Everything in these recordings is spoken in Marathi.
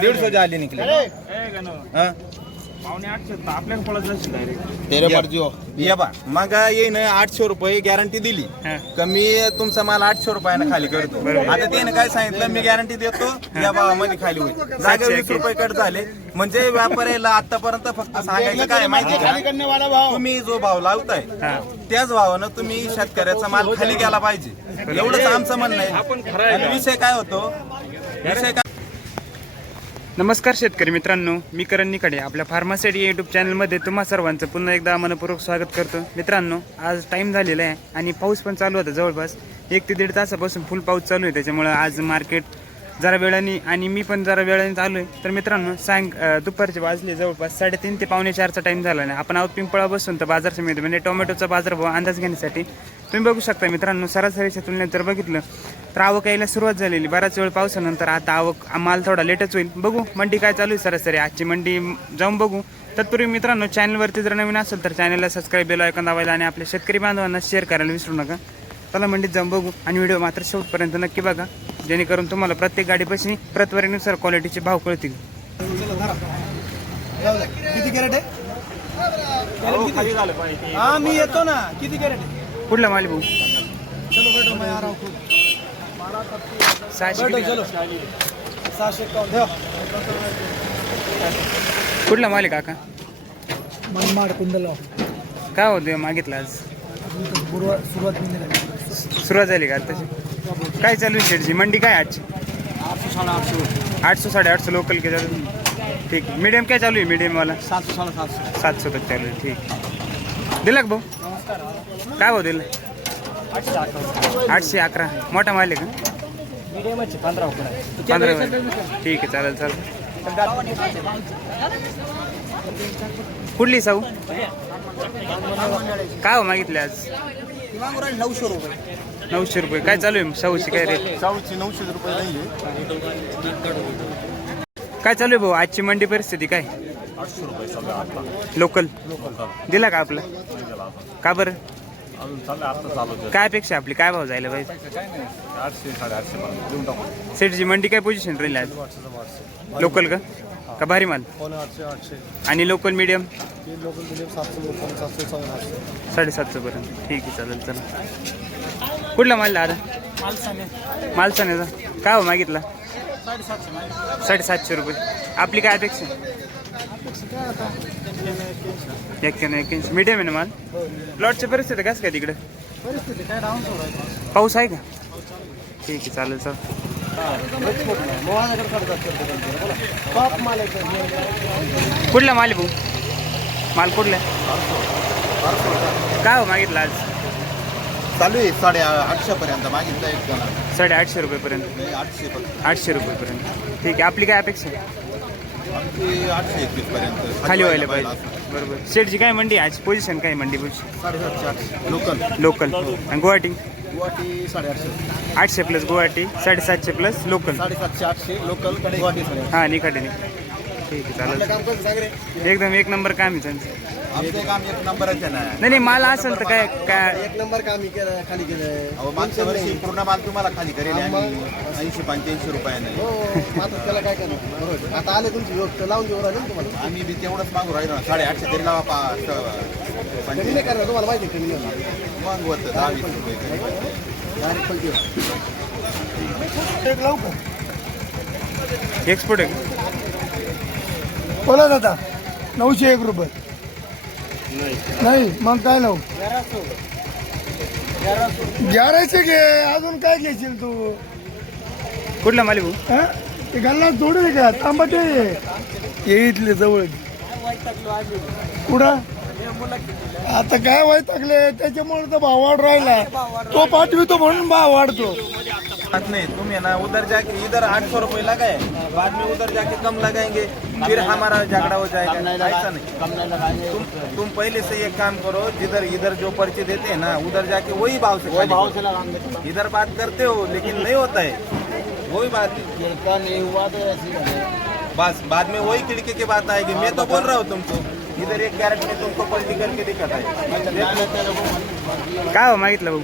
दीड सौ जाली निकले? तेरे मर्जी ये बा. मग येईन आठशे रुपये गॅरंटी दिली. कमी तुमचा माल आठशे रुपयानं खाली करतो. आता त्याने काय सांगितलं? मी गॅरंटी देतो. या भावामध्ये खाली होईल. जागे वीस रुपये कट झाले. म्हणजे व्यापाऱ्याला आतापर्यंत फक्त सांगायचं काय माहिती का? तुम्ही जो भाव लावताय त्याच भावानं तुम्ही शेतकऱ्याचा माल खाली गेला पाहिजे. एवढंच आमचं म्हणणं आहे. विषय काय होतो? नमस्कार शेतकरी मित्रांनो मी करण निकडे. आपल्या फार्मासिटी यूट्यूब चॅनलमध्ये तुम्हा सर्वांचं पुन्हा एकदा मनपूर्वक स्वागत करतो. मित्रांनो आज टाईम झालेला आहे आणि पाऊस पण चालू होता जवळपास. एक ते दीड तासापासून फुल पाऊस चालू आहे. त्याच्यामुळं आज मार्केट जरा वेळाने आणि मी पण जरा वेळाने चालू आहे. तर मित्रांनो सांग दुपारचे वाजले जवळपास साडेतीन ते पावणे चारचा टाईम झाला नाही आपण आहोत पिंपळा बसून तर बाजार समिती म्हणजे टोमॅटोचा बाजारभाव अंदाज घेण्यासाठी. तुम्ही बघू शकता मित्रांनो सरासरीच्या तुलनेत जर बघितलं तर आवक यायला सुरुवात झालेली. बराच वेळ पावसानंतर आता आवक माल थोडा लेटच होईल. बघू मंडी काय चालू आहे सरासरी? आजची मंडी जाऊन बघू. तत्पूर्वी मित्रांनो चॅनलवरती जर नवीन असेल तर चॅनलला सबस्क्राईब बेल ऐकून दाबायला आणि आपल्या शेतकरी बांधवांना शेअर करायला विसरू नका. चला मंडीत जाऊन बघू आणि व्हिडिओ मात्र शेवटपर्यंत नक्की बघा. जेणेकरून तुम्हाला प्रत्येक गाडीपाशी प्रतवारीनुसार क्वालिटीचे भाव कळतील. किती कॅरेट आहे? हा मी येतो ना. किती कॅरेट कुठला माल भाऊ? सहाशे कुठला माल आहे काका? मनमाड कुंदलगाव काय होतं मागितलं आज? गुरुवार सुरुवात मी झाली. सुरुवात झाली का तशी काय चालू आहे शेटची मंडी काय आजची? आठशे साडे आठशे आठशे साडे आठशे लोकल के चालू ठीक मीडियम काय चालू आहे? मीडियम वाला सातशे साडे सातशे सातशे तक चालू आहे. ठीक दिला का भाऊ? काय भाऊ दिला? आठशे अकरा. मोठा माल आहे का? मीडियमच पंधरा पंधरा. ठीक आहे चालेल चालेल. कुठली साऊ? काय हो मागितले आज? नऊशे रुपये. नऊशे रुपये काय चालू आहे साऊची काय रेट साऊची नऊशे रुपये नाही काय चालू आहे भाऊ? आजची मंडी परिस्थिती काय? आठशे रुपये लोकल. दिला का आपला? का बरं? अजून चाललं आता चालू काय अपेक्षा आपली? काय भाव जायला पाहिजे? काय नाही. आठशे साडेआठशे पर्यंत देऊन टाकू. सेटची मंडी काय पोझिशन राहील आज? लोकल का? का भारी माल? पावणे आठशे आठशे? आणि लोकल मीडियम लोकल मिडियम सातशे रुपये सातशे सव्वा आठशे साडेसातशे पर्यंत. ठीक आहे चालेल चला. कुठला माल दादा? मालसाण्याचा काय हो मागितला? साडेसातशे रुपये. आपली काय अपेक्षा एक्क्याण्णव एक्क्याऐंशी मीडियम आहे ना माल? प्लॉटची परिस्थिती कसं काय तिकडे? परिस्थिती काय डाऊन सोडायचं पाऊस आहे का? ठीक आहे चालेल आहे कुठला माल आहे भाऊ? माल कुठला काय हो मागितलं आज? चालू आहे साडे आठशे पर्यंत मागितलं एक साडे आठशे रुपयेपर्यंत आठशे आठशे रुपयेपर्यंत ठीक आहे आपली काय अपेक्षा आहे? आमची आठशे एकवीस पर्यंत. खाली व्हायला पाहिजे. बरोबर. शेटची काय मंडी आहे? आज पोझिशन काय मंडी पोझिशन साडेसातशे आठशे. लोकल. लोकल. आणि गुवाहाटी? गुवाहाटी साडेआठशे. आठशे प्लस गुवाहाटी साडेसातशे प्लस लोकल. साडेसातशे आठशे लोकल गुवाहाटी साडे हां निकाटे निकाटे ठीक आहे चालेल. एकदम एक नंबर काम आहे त्यांचं. आमचं काम एक नंबरच आहे ना. नाही नाही मला असेल तर काय काय? एक नंबर काम केलं खाली केलंय. अहो मागच्या वर्षी पूर्ण माल तुम्हाला खाली करेल ऐंशी पंच्याऐंशी रुपयाने हो आता त्याला काय करणार? बरोबर. आता आले तुमची तर लावून देऊ राहिले ना तुम्हाला? आम्ही बी तेवढंच मागू राहिलो ना. साडेआठशे तरी लावा पा स- कमी. नाही करणार तुम्हाला माहिती आहे कमी नाही मग होतं दहा वीस रुपये तरी. डायरेक्ट पलटी एक लावू का एक्सपोर्ट आहे. का? बोला दादा नऊशे एक रुपये. नाही मग काय लावू? ग्याराशे घे अजून काय घेशील तू? कुठला माल आहे भाऊ? हं? ते गल्ला जोडले का तांबटे ये. इथले जवळ. कुठं? आता काय वाईट टाकले त्याच्यामुळे तर भाव वाढ राहिला. तो पाठवितो म्हणून भाव वाढतो. बात नहीं तुम है ना उधर जाके इधर आठ सौ रुपये लगाए बाद में उधर जाके कम लगाएँगे फिर हमारा झगड़ा हो जाएगा। ऐसा नहीं। कम नहीं लगाएँगे। तुम तुम पहले से एक काम करो जिधर इधर जो पर्चे देते हैं ना उधर जाके वही भाव से खाली भाव से लगाएँगे। इधर बात करते हो लेकिन नहीं होता है। वही बात नहीं हुआ तो ऐसे ही है। बस बाद में वही खिड़की की बात आएगी। मैं तो बोल रहा हूँ तुमको इधर एक कैरेट में तुमको पलटी करके दिखाता है। काय हो मागितलं भाऊ?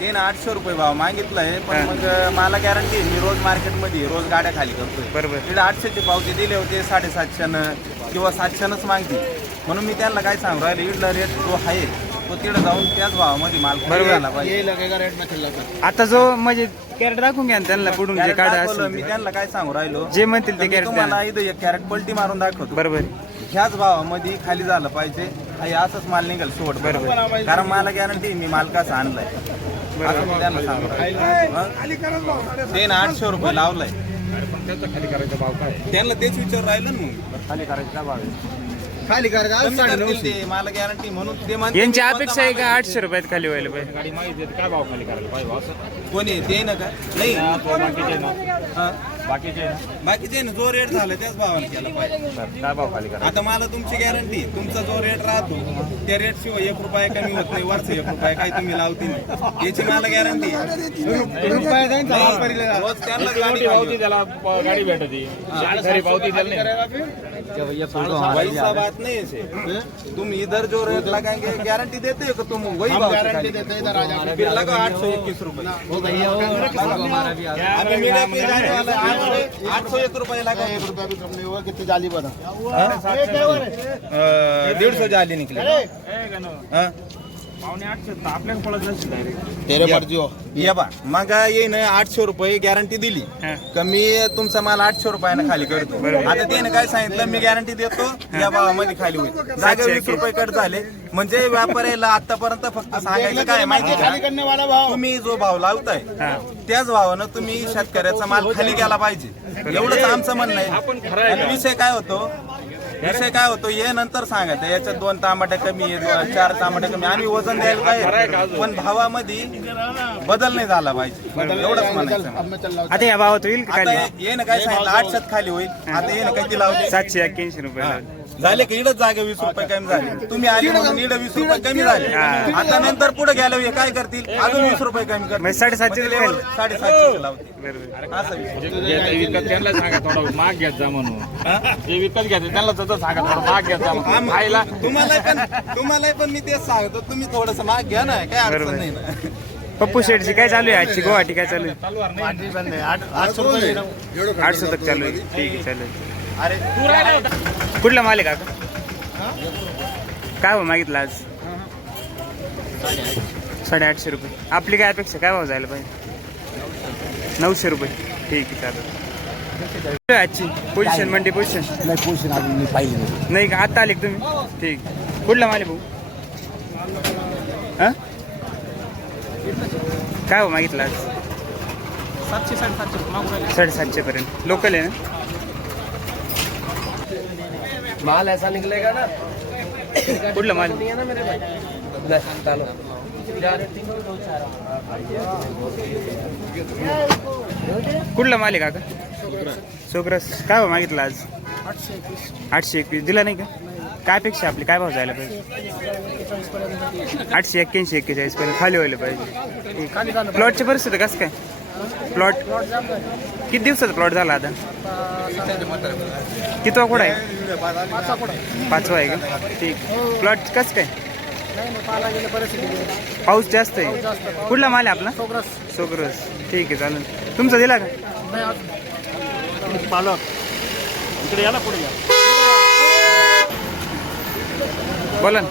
ते ना आठशे रुपये भाव मागितलाय पण हा. मग मला गॅरंटी मी रोज मार्केटमध्ये रोज गाड्या खाली करतोय. बरोबर. तिथे आठशेचे पावते दिले होते साडेसातशेनं किंवा सातशेनंच मागते. म्हणून मी त्यांना काय सांगू राहिले इडला रेट जो आहे तो तिकडे जाऊन त्याच भावामध्ये माल बरोबर. झाला पाहिजे. आता जो म्हणजे कॅरेट दाखवून घ्या ना त्यांना पुढून जे कॅरेट काढा दाखवलं, असेल मी ते. त्यांना काय सांगू राहिलो जे म्हणतील ते मी कॅरेट तुम्हाला इथं एक कॅरेट पलटी मारून दाखवतो. बरोबर. ह्याच भावामध्ये खाली झालं पाहिजे आणि असंच माल निघेल शेवट बरोबर. कारण मला गॅरंटी मी माल कसा आणलाय. असं मी त्यांना सांगू. राहिलो. ते ना आठशे रुपये लावलाय. त्यांना तेच विचार राहिलं ना मग. खाली करायचं करतील नऊशे ते. मला गॅरंटी म्हणून ते म्हणते यांची अपेक्षा आहे का आठशे रुपयात खाली व्हायला पाहिजे? कोणी ते ना का? नाही. बाकीचे ना? जो रेट झाला त्याच भावाने केला पाहिजे. आता मला तुमची गॅरंटी तुमचा जो रेट राहतो त्या रेट शिवाय एक रुपया कमी होत नाही. वरच एक रुपया काही तुम्ही लावते नाही. याची मला गॅरंटी. रोज त्यांना गाडी पाहिजे. गाडी भेटती. घरी पावती दिली नाही. वैसा बात नहीं है? से तुम इधर जो रेट लगाएंगे गारंटी देते हो कि तुम वही भाव से गारंटी खाली. देते हैं इधर आ जाओ फिर लगा आठ सौ इक्कीस रुपए अभी मेरा पे जाने वाला है आठ सौ एक रुपये लगा एक रुपया भी कम नहीं हुआ कितनी जाली बना सौ जाली निकले हाँ? तर ये बा मग येईन आठशे रुपये गॅरंटी दिली. हा. कमी तुमचा माल आठशे रुपयानं खाली करतो. आता त्याने काय सांगितलं? मी गॅरंटी देतो या भावामध्ये खाली होईल. जागा वीस रुपये कट झाले. म्हणजे व्यापाऱ्याला आतापर्यंत फक्त सांगायचं काय माहिती खाली का? करने वाला भाव. तुम्ही जो भाव लावताय हा. त्याच भावानं तुम्ही शेतकऱ्याचा माल खाली गेला पाहिजे. एवढंच आमचं म्हणणं आहे. आणि विषय काय होतो? विषय काय होतो हे नंतर सांगायचं याच्यात दोन तांबाटे कमी आहे दोन- चार तांबाटे कमी आम्ही वजन द्यायला पाहिजे पण भावामध्ये बदल नाही झाला पाहिजे एवढंच म्हणायचं हूँ आता या भावात होईल का आता खाली ये ना काय सांगितलं आठशेत खाली होईल आता ये ना किती लावले सातशे एक्क्याऐंशी रुपये लावले. झाले की इडच जागे वीस रुपये कमी झाले तुम्ही आले म्हणून इड वीस रुपये कमी झाले हा. आता नंतर पुढे गेल्यावर हे काय करतील अजून वीस रुपये कमी करतील म्हणजे साडेसातशे म्हणजे रुपये साडेसातशे लावतील बरोबर असं विषय. जे विकत त्यांना सांगा थोडं माग घेत जा म्हणून जे विकत घ्यायचं त्यांना तसं सांगा थोडं माग खायला तुम्हाला पण तुम्हाला पण मी तेच सांगतो. तुम्ही थोडस माग घ्या ना. काय अडचण बरोबर. नाही ना. पप्पू शेठची काय चालू आहे? आजची गुवाहाटी काय चालू आहे? रुपये हूँ आठशे तक चालू आहे. ठीक आहे चालेल. अरे कुठला माल आहे काका काय भाव मागितला आज? साडेआठशे रुपये. आपली काय अपेक्षा? काय भाव जायला पाहिजे? नऊशे रुपये. ठीक आहे चालेल. आजची पोझिशन मंडी पोझिशन नाही पोषण अजून मी पाहिली नाही. नाही का? आत्ता आले का तुम्ही? ठीक. कुठला माल भाऊ? हा? काय भाव मागितला आज? सातशे साडेसातशे साडेसातशे पर्यंत. लोकल आहे ना? माल ऐसा निकलेगा ना. कुठला माल? कुठला माल आहे काका? सोग्रस काय भाव मागितला आज? आठशे एकवीस. दिला नाही का? काय अपेक्षा आपली? काय भाव जायला पाहिजे? आठशे एक्क्याऐंशी एक्केचाळीस पर्यंत खाली व्हायला पाहिजे. प्लॉटची परिस्थिती कसं काय? प्लॉट? किती दिवसाचा प्लॉट झाला आता? कितवा कोड आहे? पाचवा आहे. का? ठीक. प्लॉट कसं काय? पाऊस जास्त आहे. कुठला माल आहे आपला? सोग्रस. ठीक आहे चालेल. तुमचा दिला का? इकडे याला पुढे या. बोला ना.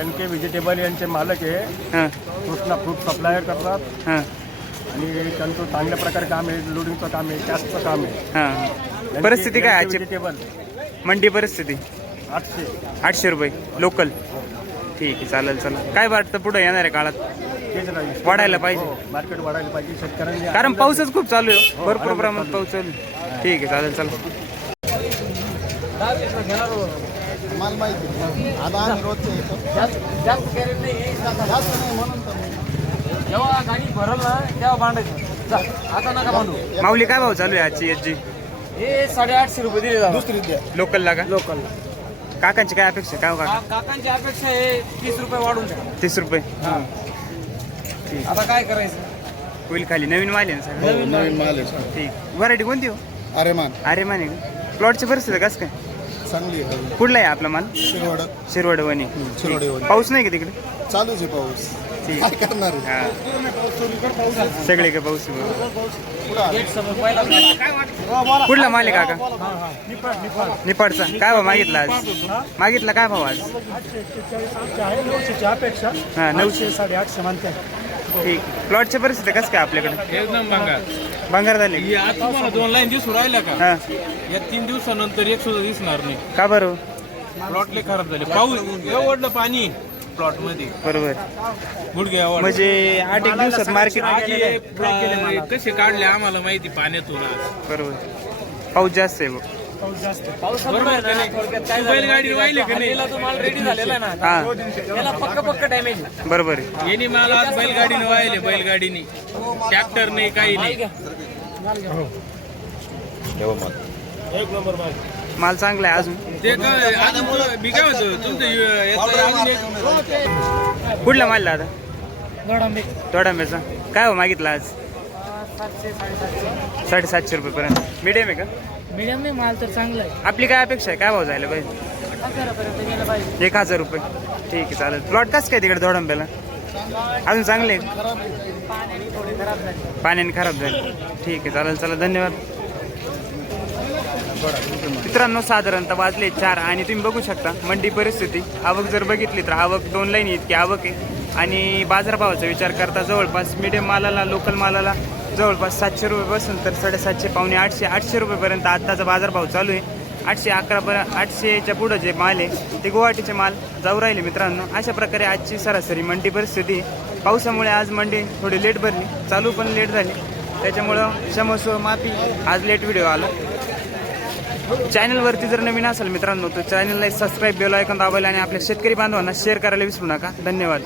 एन के व्हेजिटेबल यांचे मालक आहे हां. कृष्णा फ्रूट सप्लायर करतात. हां. आणि त्यांचं चांगल्या प्रकारे काम आहे लोडिंगचं काम आहे कॅशचं काम आहे. हां. परिस्थिती काय व्हेजिटेबल मंडी परिस्थिती? आठशे. आठशे रुपये. लोकल ठीक आहे चालेल चालेल. काय वाटतं पुढे येणाऱ्या काळात? तेच राहील वाढायला पाहिजे. हो, मार्केट वाढायला पाहिजे शेतकऱ्यांनी कारण पाऊसच खूप चालू आहे. भरपूर प्रमाणात पाऊस चालू आहे. ठीक आहे चालेल चालेल माल माहिती आता आम्ही रोजचे येतो. जास्त नाही म्हणून तर जेव्हा गाडी भरल ना तेव्हा जा, आता नका बांधू माऊली काय भाव चालू आहे आजची याची हे साडेआठशे रुपये दिले दुसरी द्या. लोकलला का? लोकल काकांची काय अपेक्षा काय हो काका? काकांची अपेक्षा आहे तीस रुपये वाढून द्या. तीस रुपये. आता काय करायचं? होईल खाली. नवीन माल आहे ना सगळं? नवीन माल आहे. ठीक. व्हरायटी कोणती हो? अरे मान अरे माने प्लॉटची परिस्थिती कसं काय? चांगली आहे. कुठला आहे आपला माल शिरवड. शिरवड वणी. शिरोडे वणी. पाऊस नाही का तिकडे? चालूच आहे पाऊस. ठीक. काय करणार आहे? हा. सगळे का पाऊस आहे आलं. कुठला माल आहे काका निपाडचा काय भाव मागितला आज? मागितला काय भाव आज? हा नऊशे. नऊशे साडेआठशे म्हणते ठीक. प्लॉटची परिस्थिती कसं काय आपल्याकडे? एकदम बंगार झाले ही आज तुम्हाला दोन लाईन दिसू राहिल्या का? हा या तीन दिवसानंतर एक सुद्धा दिसणार नाही. का बरं? प्लॉटले खराब झाले. पाऊस एवढलं पाणी प्लॉटमध्ये. बरोबर. गुडघे आवड म्हणजे आठ एक दिवसात मार्केट कसे काढले आम्हाला माहिती पाण्यातून आज. बरोबर. पाऊस जास्त आहे जास्त बरोबर आहे का नाही? तू बैलगाडी वाहिले का? नाही? हा. बरोबर आहे. यांनी मला आज बैलगाडीने वाहिले बैलगाडीने. ट्रॅक्टर नाही काही नाही. माल चांगला आहे अजून. ते काय मी काय म्हणतो तुमचं कुठला माल दादा दोडांब्याचा काय हो मागितला आज? साडेसातशे रुपये पर्यंत. मिडियम आहे का? मीडियम नाही माल तर चांगला आहे. आपली काय अपेक्षा आहे? काय भाव जायला पाहिजे? हजारापर्यंत गेलं पाहिजे. एक हजार रुपये. ठीक आहे चालेल. प्लॉट कसं काय तिकडे दोडांब्याला अजून चांगले? पाण्याने थोडी खराब झाली. पाण्याने खराब झाले. ठीक आहे चालेल चला धन्यवाद. मित्रांनो साधारणतः वाजले चार आणि तुम्ही बघू शकता मंडी परिस्थिती. आवक जर बघितली तर आवक दोन लाईन इतकी आवक आहे. आणि बाजारभावाचा विचार करता जवळपास मिडियम मालाला लोकल मालाला जवळपास सातशे रुपयेपासून तर साडेसातशे पावणे आठशे आठशे रुपयेपर्यंत आत्ताचा बाजारभाव चालू आहे. आठशे अकरापर्यंत आठशेच्या पुढं जे माल आहे ते गुवाहाटीचे माल जाऊ राहिले मित्रांनो. अशा प्रकारे आजची सरासरी मंडी परिस्थिती पावसामुळे आज मंडी थोडी लेट भरली चालू पण लेट झाली. त्याच्यामुळं क्षमस्व माफी आज लेट व्हिडिओ आला. चॅनलवरती जर नवीन असेल मित्रांनो तर चॅनलला सबस्क्राईब बेल ऐकून दाबायला आणि आपल्या शेतकरी बांधवांना शेअर करायला विसरू नका. धन्यवाद.